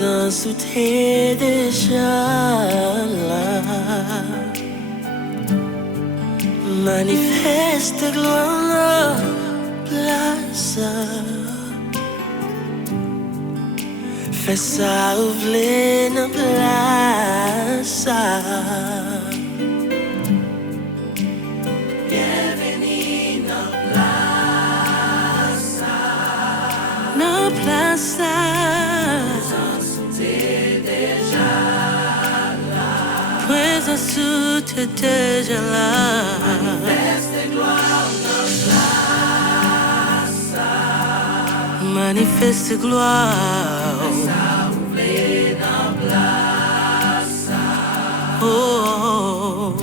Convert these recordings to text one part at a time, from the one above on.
présence où t'es déjà là. Manifeste gloire place. Fais ça ouvrir nos place. Bienvenue nos place. Nos place. Présence où t'es déjà là. Manifeste gloire nos place. Manifeste gloire. Oh, oh, oh.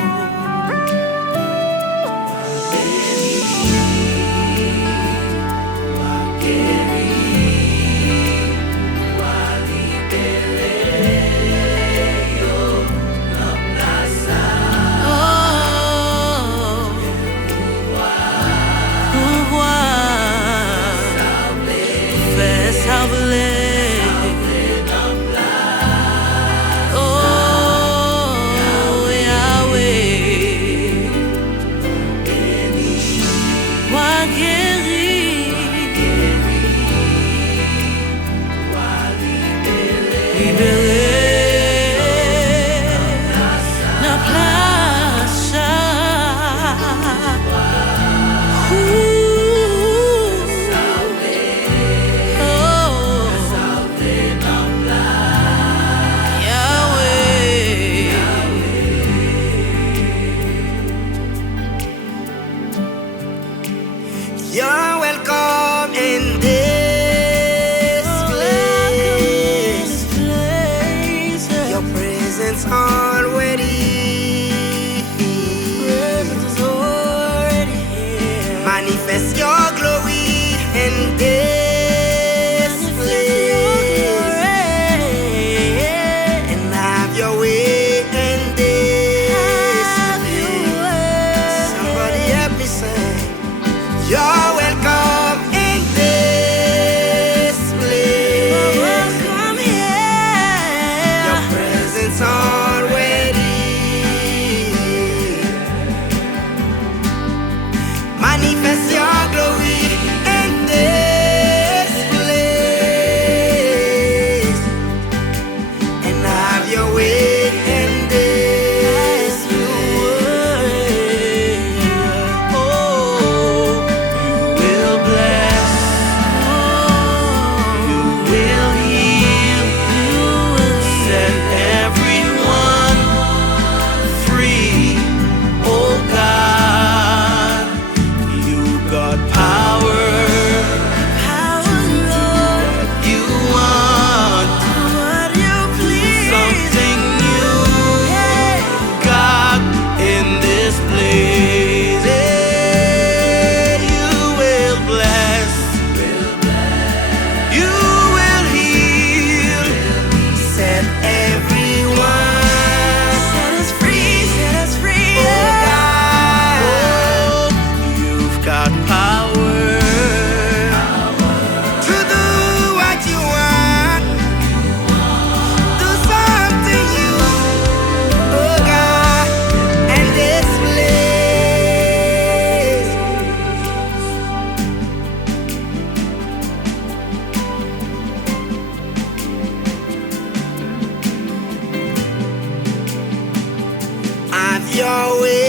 You're welcome in this place. Your presence already. Presence already here. Manifest your glory in this place. And have your way in this place. Somebody help me sing. You're welcome in this place. Welcome here. Your presence already. Manifest your glory in this place. And have your way in this place. Oh, you will bless. You will heal. You will set everyone free. Oh God, you got power. Power, Lord. You want what you please. Something new, God, in this place. You will bless. You will heal. Set everyone. Set us free. Set us free. Oh God. Oh, you've got power. To do what you want. Do something new. Oh God. And this place. Have your way.